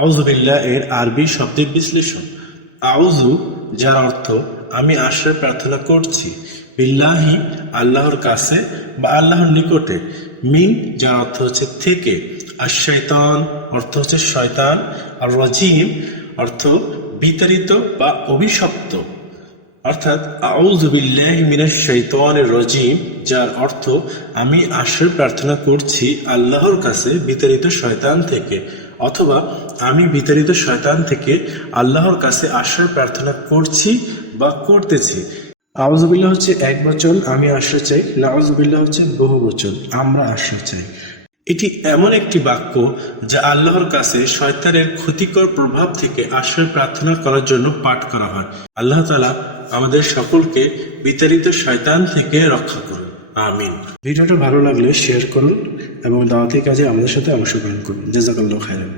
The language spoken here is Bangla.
আউযুবিল্লাহ এর আরবি শব্দের বিশ্লেষণ। আউযু যার অর্থ আমি আশ্রয় প্রার্থনা করছি, বিল্লাহি আল্লাহর কাছে বা আল্লাহর নিকটে, মিন যার অর্থ হচ্ছে থেকে, আর শয়তান অর্থ হচ্ছে শয়তান, আর রজিম অর্থ বিতাড়িত বা অভিশপ্ত। অর্থাৎ আউযু বিল্লাহি মিনাশ শাইতানির রাজিম যার অর্থ আমি আশ্রয় প্রার্থনা করছি আল্লাহর কাছে বিতাড়িত শয়তান থেকে, অথবা আমি বিতাড়িত শয়তান থেকে আল্লাহর কাছে আশ্রয় প্রার্থনা করছি বা করতেছি। আউযুবিল্লাহ হচ্ছে এক বচন আমি আশ্রয় চাই, নাউযুবিল্লাহ হচ্ছে বহু বচন আমরা আশ্রয় চাই। এটি এমন একটি বাক্য যা আল্লাহর কাছে শয়তানের ক্ষতিকর প্রভাব থেকে আশ্রয় প্রার্থনা করার জন্য পাঠ করা হয়। আল্লাহ তাআলা আমাদের সকলকে বিতাড়িত শয়তান থেকে রক্ষা করুন, আমিন। ভিডিওটা ভালো লাগলে শেয়ার করুন এবং দাওয়াতি কাজে আমাদের সাথে অংশগ্রহণ করুন। জাযাকাল্লাহু খাইরান।